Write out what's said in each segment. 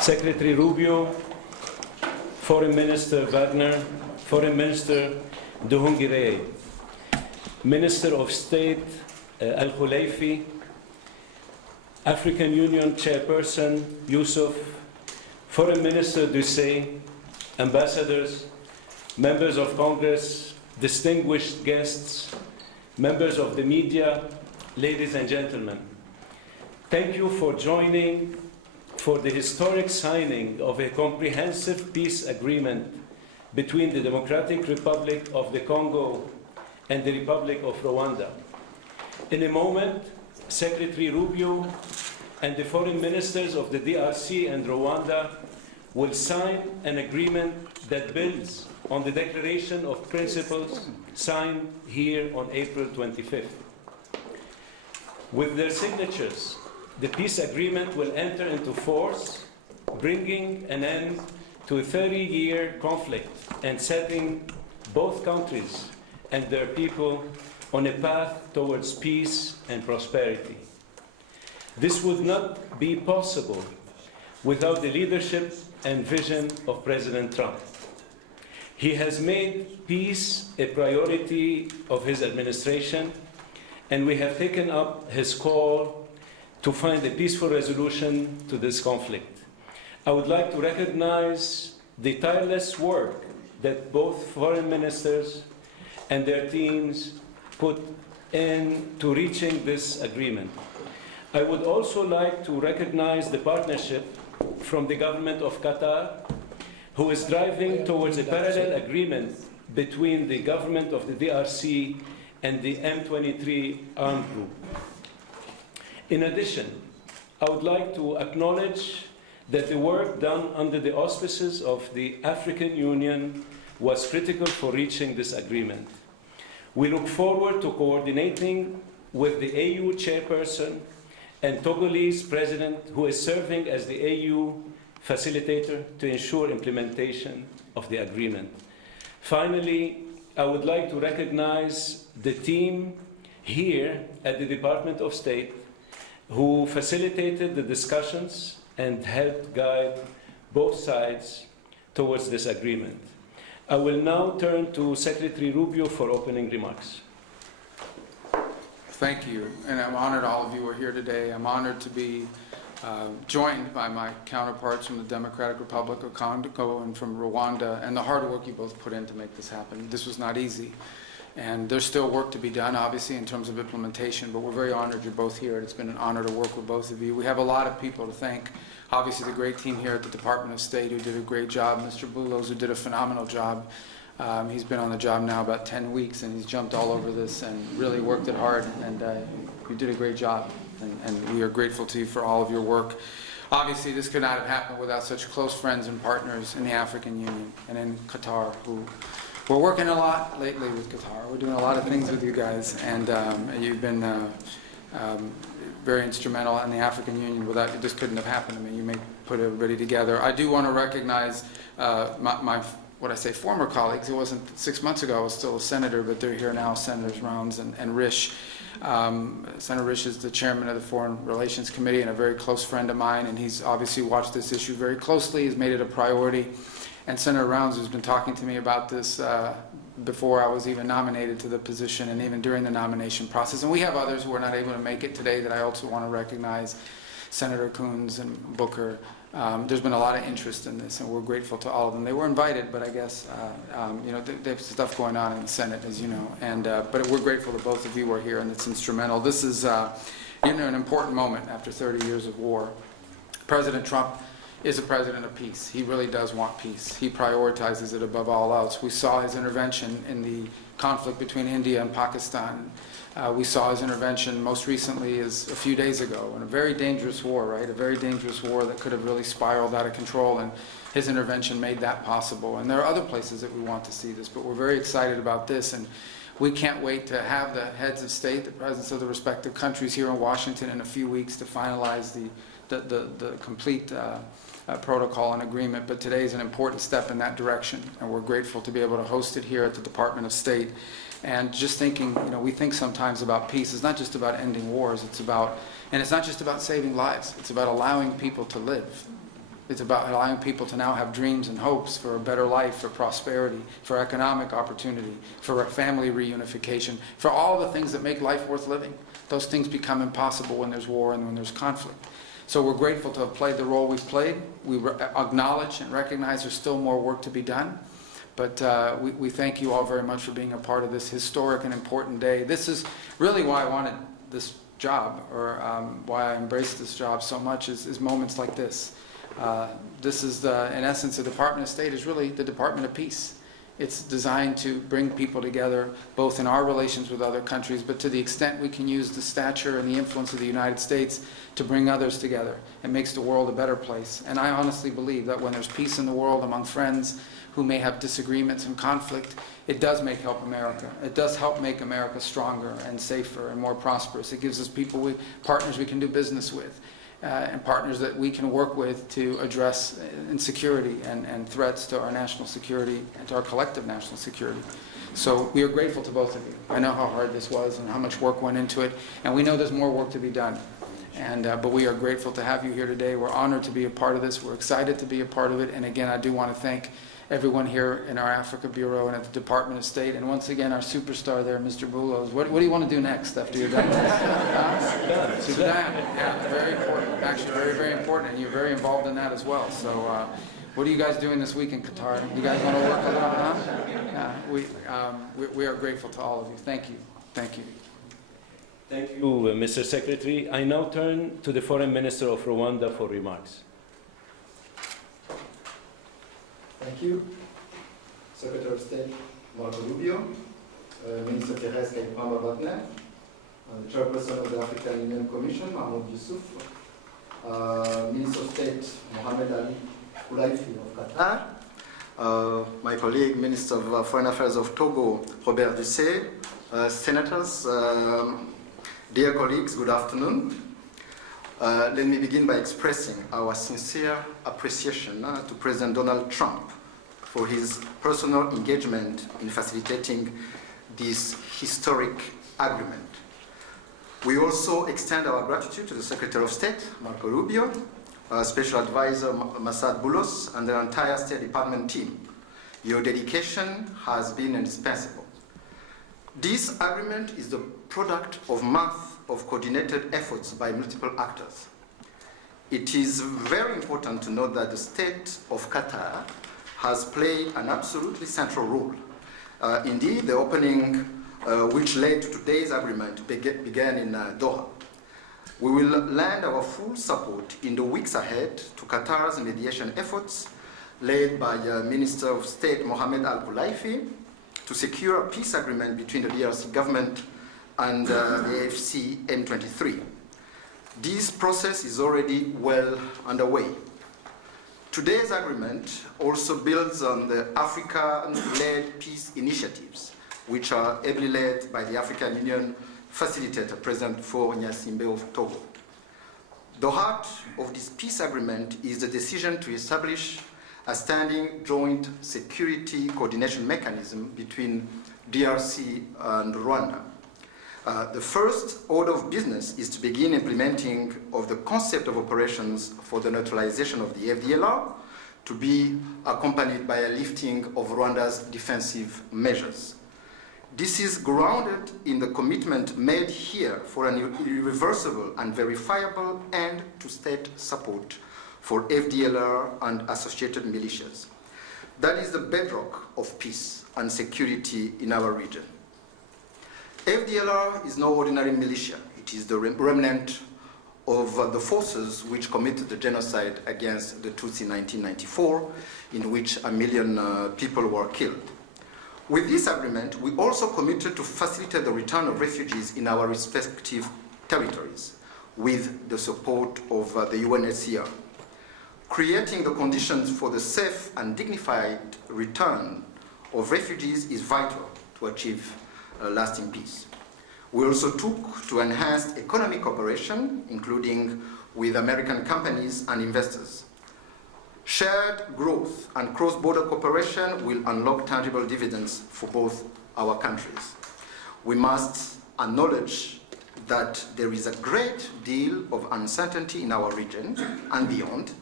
Secretary Rubio, Foreign Minister Wagner, Foreign Minister Duhungire, Minister of State Al-Khulaifi, African Union Chairperson Yusuf, Foreign Minister Ducey, ambassadors, members of Congress, distinguished guests, members of the media, ladies and gentlemen. Thank you for joining for the historic signing of a comprehensive peace agreement between the Democratic Republic of the Congo and the Republic of Rwanda. In a moment, Secretary Rubio and the foreign ministers of the DRC and Rwanda will sign an agreement that builds on the Declaration of Principles signed here on April 25th. With their signatures, the peace agreement will enter into force, bringing an end to a 30-year conflict and setting both countries and their people on a path towards peace and prosperity. This would not be possible without the leadership and vision of President Trump. He has made peace a priority of his administration, and we have taken up his call to find a peaceful resolution to this conflict. I would like to recognize the tireless work that both foreign ministers and their teams put into reaching this agreement. I would also like to recognize the partnership from the government of Qatar, who is driving towards a parallel agreement between the government of the DRC and the M23 armed group. In addition, I would like to acknowledge that the work done under the auspices of the African Union was critical for reaching this agreement. We look forward to coordinating with the AU chairperson and Togolese president, who is serving as the AU facilitator to ensure implementation of the agreement. Finally, I would like to recognize the team here at the Department of State who facilitated the discussions and helped guide both sides towards this agreement. I will now turn to Secretary Rubio for opening remarks. Thank you, and I'm honored all of you are here today. I'm honored to be joined by my counterparts from the Democratic Republic of Congo and from Rwanda, and the hard work you both put in to make this happen. This was not easy. And there's still work to be done, obviously, in terms of implementation, but we're very honored you're both here. It's been an honor to work with both of you. We have a lot of people to thank. Obviously, the great team here at the Department of State who did a great job. Mr. Bulos, who did a phenomenal job. He's been on the job now about 10 weeks, and he's jumped all over this and really worked it hard, and you did a great job. And we are grateful to you for all of your work. Obviously, this could not have happened without such close friends and partners in the African Union and in Qatar, who we're working a lot lately with Qatar. We're doing a lot of things with you guys, and you've been very instrumental in the African Union. Without you, this couldn't have happened. I mean, you may put everybody together. I do want to recognize my what I say, former colleagues. It wasn't 6 months ago. I was still a senator, but they're here now, Senators Rounds and Risch. Senator Risch is the chairman of the Foreign Relations Committee and a very close friend of mine, and he's obviously watched this issue very closely. He's made it a priority. And Senator Rounds has been talking to me about this before I was even nominated to the position and even during the nomination process. And we have others who are not able to make it today that I also want to recognize, Senator Coons and Booker. There's been a lot of interest in this, and we're grateful to all of them. They were invited, but I guess you know, there's stuff going on in the Senate, as you know. And but we're grateful that both of you are here, and it's instrumental. This is you know, an important moment after 30 years of war. President Trump is a president of peace. He really does want peace. He prioritizes it above all else. We saw his intervention in the conflict between India and Pakistan. We saw his intervention most recently as a few days ago in a very dangerous war, right? A very dangerous war that could have really spiraled out of control, and his intervention made that possible. And there are other places that we want to see this, but we're very excited about this, and we can't wait to have the heads of state, the presidents of the respective countries here in Washington in a few weeks to finalize the complete protocol and agreement. But today is an important step in that direction, and we're grateful to be able to host it here at the Department of State. And just thinking, we think sometimes about peace. It's not just about ending wars. And it's not just about saving lives. It's about allowing people to live. It's about allowing people to now have dreams and hopes for a better life, for prosperity, for economic opportunity, for family reunification, for all the things that make life worth living. Those things become impossible when there's war and when there's conflict. So we're grateful to have played the role we've played. We acknowledge and recognize there's still more work to be done. But we thank you all very much for being a part of this historic and important day. This is really why I wanted this job, or why I embraced this job so much, is moments like this. This is, in essence, the Department of State is really the Department of Peace. It's designed to bring people together, both in our relations with other countries, but to the extent we can use the stature and the influence of the United States to bring others together. It makes the world a better place. And I honestly believe that when there's peace in the world among friends who may have disagreements and conflict, it does help America. It does help make America stronger and safer and more prosperous. It gives us partners we can do business with, and partners that we can work with to address insecurity and threats to our national security and to our collective national security. So we are grateful to both of you. I know how hard this was and how much work went into it, and we know there's more work to be done. But we are grateful to have you here today. We're honored to be a part of this. We're excited to be a part of it. And again, I do want to thank everyone here in our Africa Bureau and at the Department of State. And once again, our superstar there, Mr. Bulos. What do you want to do next after you're done this? Sudan. Yeah, very important. Actually, very, very important. And you're very involved in that as well. So what are you guys doing this week in Qatar? You guys want to work a little bit, huh? We are grateful to all of you. Thank you. Thank you. Thank you, Mr. Secretary. I now turn to the Foreign Minister of Rwanda for remarks. Thank you. Secretary of State Marco Rubio, Minister Therese Wagner, the Chairperson of the African Union Commission, Mahmoud Yusuf, Minister of State Mohamed Ali Koulaifi of Qatar, my colleague, Minister of Foreign Affairs of Togo, Robert Dussé, senators, dear colleagues, good afternoon. Let me begin by expressing our sincere appreciation to President Donald Trump for his personal engagement in facilitating this historic agreement. We also extend our gratitude to the Secretary of State, Marco Rubio, Special Advisor Masad Boulos, and the entire State Department team. Your dedication has been indispensable. This agreement is the product of months of coordinated efforts by multiple actors. It is very important to note that the State of Qatar has played an absolutely central role. Indeed, the opening, which led to today's agreement, began in Doha. We will lend our full support in the weeks ahead to Qatar's mediation efforts, led by Minister of State Mohamed Al Koulaifi, to secure a peace agreement between the DRC government and the AFC M23. This process is already well underway. Today's agreement also builds on the African-led peace initiatives, which are ably led by the African Union facilitator, President Faure Gnassingbé of Togo. The heart of this peace agreement is the decision to establish a standing joint security coordination mechanism between DRC and Rwanda. The first order of business is to begin implementing of the concept of operations for the neutralization of the FDLR, to be accompanied by a lifting of Rwanda's defensive measures. This is grounded in the commitment made here for an irreversible and verifiable end to state support for FDLR and associated militias. That is the bedrock of peace and security in our region. FDLR is no ordinary militia. It is the remnant of the forces which committed the genocide against the Tutsi in 1994, in which 1 million people were killed. With this agreement, we also committed to facilitate the return of refugees in our respective territories with the support of the UNHCR. Creating the conditions for the safe and dignified return of refugees is vital to achieve lasting peace. We also took to enhance economic cooperation, including with American companies and investors. Shared growth and cross-border cooperation will unlock tangible dividends for both our countries. We must acknowledge that there is a great deal of uncertainty in our region and beyond,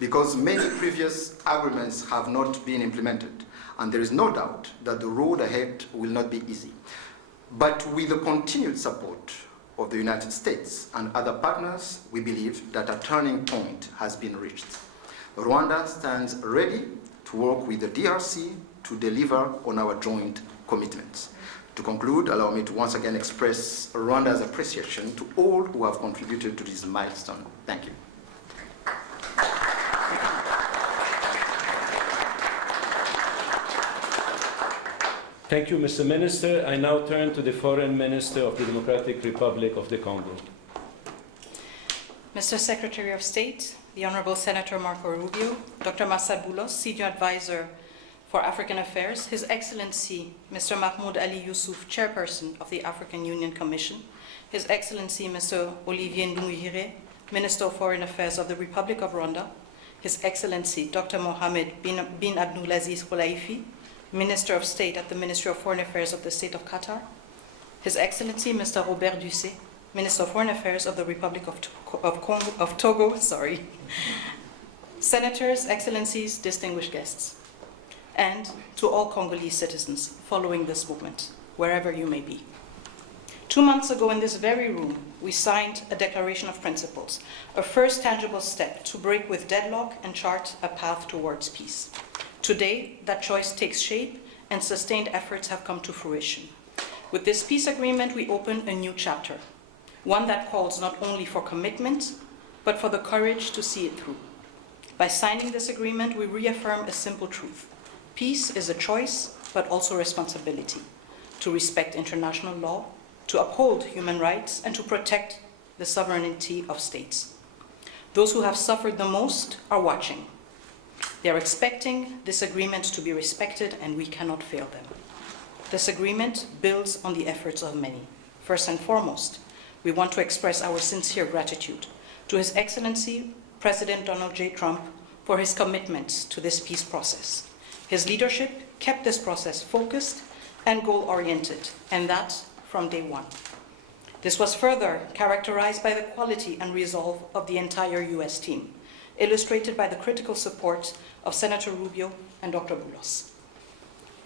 because many previous agreements have not been implemented, and there is no doubt that the road ahead will not be easy. But with the continued support of the United States and other partners, we believe that a turning point has been reached. Rwanda stands ready to work with the DRC to deliver on our joint commitments. To conclude, allow me to once again express Rwanda's appreciation to all who have contributed to this milestone. Thank you. Thank you, Mr. Minister. I now turn to the Foreign Minister of the Democratic Republic of the Congo. Mr. Secretary of State, the Honorable Senator Marco Rubio, Dr. Massad Boulos, Senior Advisor for African Affairs, His Excellency Mr. Mahmoud Ali Yusuf, Chairperson of the African Union Commission, His Excellency Mr. Olivier Nduhungirehe, Minister of Foreign Affairs of the Republic of Rwanda, His Excellency Dr. Mohamed bin Abdulaziz Khulaifi, Minister of State at the Ministry of Foreign Affairs of the State of Qatar, His Excellency Mr. Robert Dussé, Minister of Foreign Affairs of the Republic of Togo, Senators, Excellencies, distinguished guests, and to all Congolese citizens following this movement, wherever you may be. 2 months ago in this very room, we signed a Declaration of Principles, a first tangible step to break with deadlock and chart a path towards peace. Today, that choice takes shape and sustained efforts have come to fruition. With this peace agreement, we open a new chapter, one that calls not only for commitment, but for the courage to see it through. By signing this agreement, we reaffirm a simple truth. Peace is a choice, but also responsibility, to respect international law, to uphold human rights, and to protect the sovereignty of states. Those who have suffered the most are watching. They are expecting this agreement to be respected, and we cannot fail them. This agreement builds on the efforts of many. First and foremost, we want to express our sincere gratitude to His Excellency President Donald J. Trump for his commitment to this peace process. His leadership kept this process focused and goal-oriented, and that from day one. This was further characterized by the quality and resolve of the entire U.S. team, illustrated by the critical support of Senator Rubio and Dr. Boulos.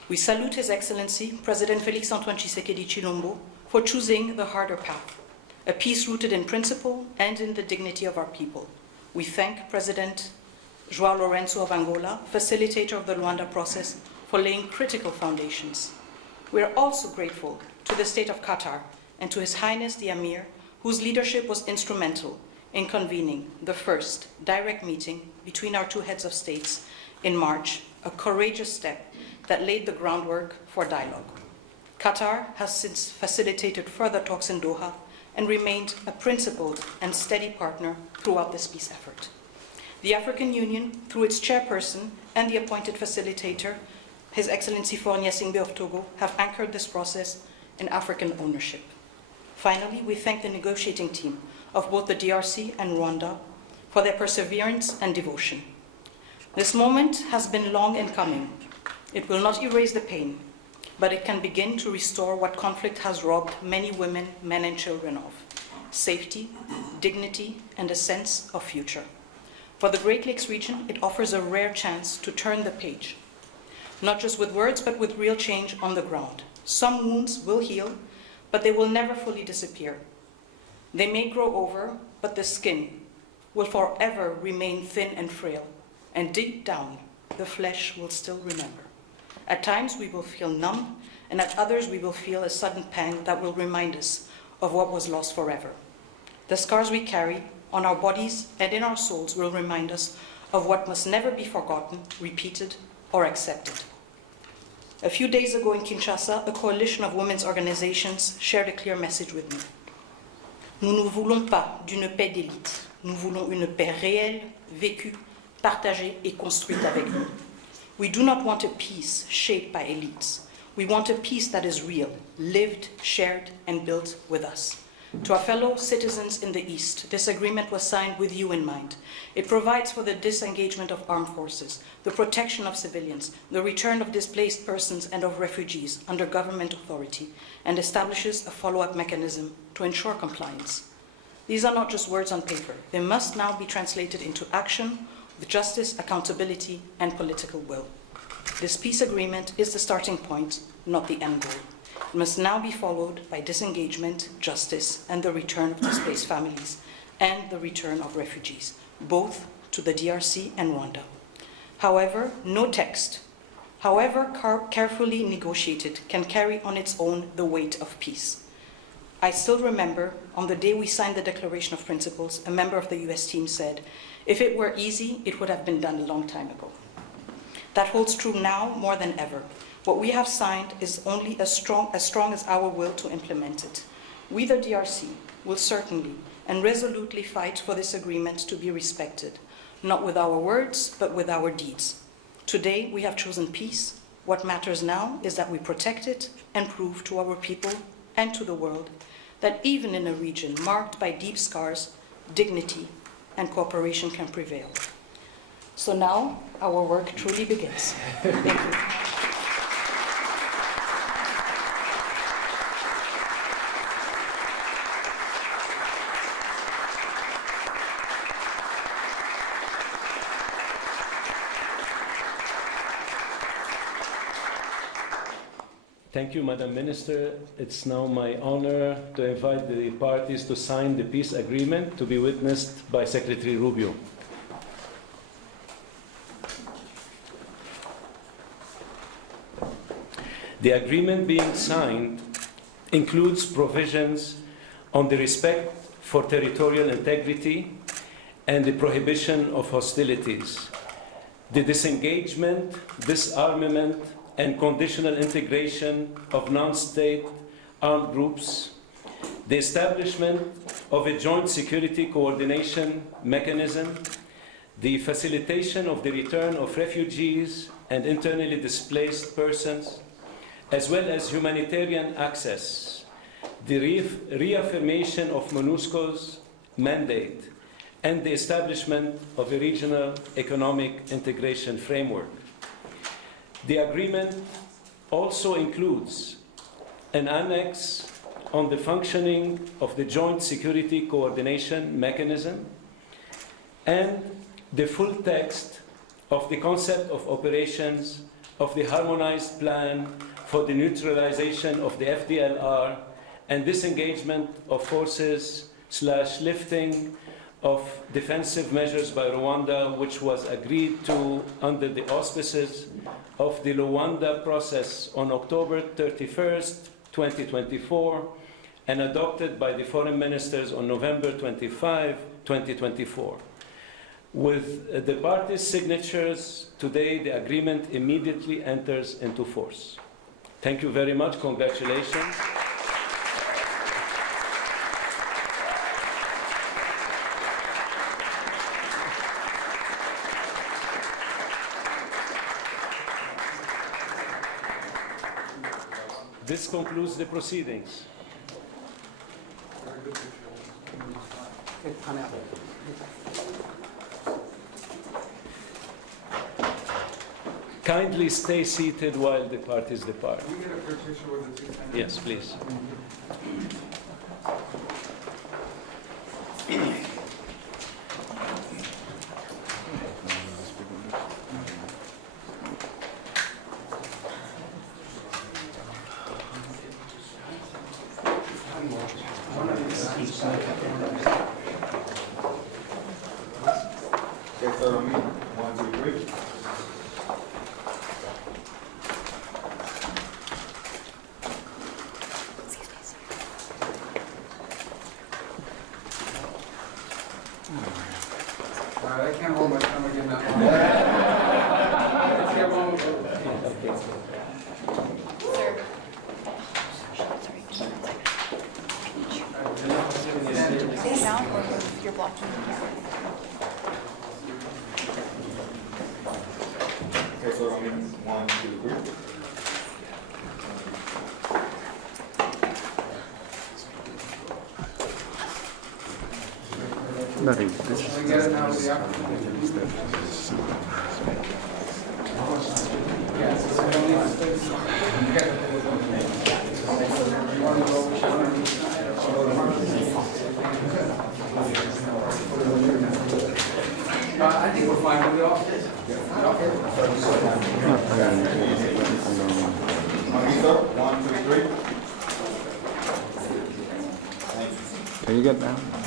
We salute His Excellency President Félix-Antoine Tshisekedi Chilombo for choosing the harder path, a peace rooted in principle and in the dignity of our people. We thank President João Lourenço of Angola, facilitator of the Luanda process, for laying critical foundations. We are also grateful to the State of Qatar and to His Highness the Emir, whose leadership was instrumental in convening the first direct meeting between our two heads of states in March, a courageous step that laid the groundwork for dialogue. Qatar has since facilitated further talks in Doha and remained a principled and steady partner throughout this peace effort. The African Union, through its chairperson and the appointed facilitator, His Excellency Faure Gnassingbé of Togo, have anchored this process in African ownership. Finally, we thank the negotiating team of both the DRC and Rwanda for their perseverance and devotion. This moment has been long in coming. It will not erase the pain, but it can begin to restore what conflict has robbed many women, men, and children of: safety, dignity, and a sense of future. For the Great Lakes region, it offers a rare chance to turn the page, not just with words, but with real change on the ground. Some wounds will heal, but they will never fully disappear. They may grow over, but the skin will forever remain thin and frail, and deep down, the flesh will still remember. At times we will feel numb, and at others we will feel a sudden pang that will remind us of what was lost forever. The scars we carry on our bodies and in our souls will remind us of what must never be forgotten, repeated, or accepted. A few days ago in Kinshasa, a coalition of women's organizations shared a clear message with me. Nous ne voulons pas d'une paix d'élite. Nous voulons une paix réelle, vécue, partagée et construite avec nous. We do not want a peace shaped by elites. We want a peace that is real, lived, shared, and built with us. To our fellow citizens in the East, this agreement was signed with you in mind. It provides for the disengagement of armed forces, the protection of civilians, the return of displaced persons and of refugees under government authority, and establishes a follow-up mechanism to ensure compliance. These are not just words on paper. They must now be translated into action with justice, accountability, and political will. This peace agreement is the starting point, not the end goal. It must now be followed by disengagement, justice, and the return of displaced families, and the return of refugees, both to the DRC and Rwanda. However, no text, however carefully negotiated, can carry on its own the weight of peace. I still remember, on the day we signed the Declaration of Principles, a member of the US team said, "If it were easy, it would have been done a long time ago." That holds true now more than ever. What we have signed is only as strong as our will to implement it. We, the DRC, will certainly and resolutely fight for this agreement to be respected, not with our words, but with our deeds. Today, we have chosen peace. What matters now is that we protect it and prove to our people and to the world that even in a region marked by deep scars, dignity and cooperation can prevail. So now, our work truly begins. Thank you. Thank you, Madam Minister. It's now my honor to invite the parties to sign the peace agreement to be witnessed by Secretary Rubio. The agreement being signed includes provisions on the respect for territorial integrity and the prohibition of hostilities, the disengagement, disarmament, and conditional integration of non-state armed groups, the establishment of a joint security coordination mechanism, the facilitation of the return of refugees and internally displaced persons, as well as humanitarian access, the reaffirmation of MONUSCO's mandate, and the establishment of a regional economic integration framework. The agreement also includes an annex on the functioning of the Joint Security Coordination Mechanism and the full text of the concept of operations of the Harmonized Plan for the Neutralization of the FDLR and disengagement of forces / lifting of defensive measures by Rwanda, which was agreed to under the auspices of the Luanda process on October 31st, 2024, and adopted by the foreign ministers on November 25, 2024. With the parties' signatures today, the agreement immediately enters into force. Thank you very much. Congratulations. This concludes the proceedings. Kindly stay seated while the parties depart. Can we get a picture with the two senators? Yes, please. Okay, so on me. 1, 2, 3. All right, I can't hold my stomach in that long. Let's get one with it. Sir. Stay down or you're blocking the camera. Okay, so on me. 1, 2, 3. We get it now with the opportunity. I think we're fine with it all. One, two, three. Can you get down?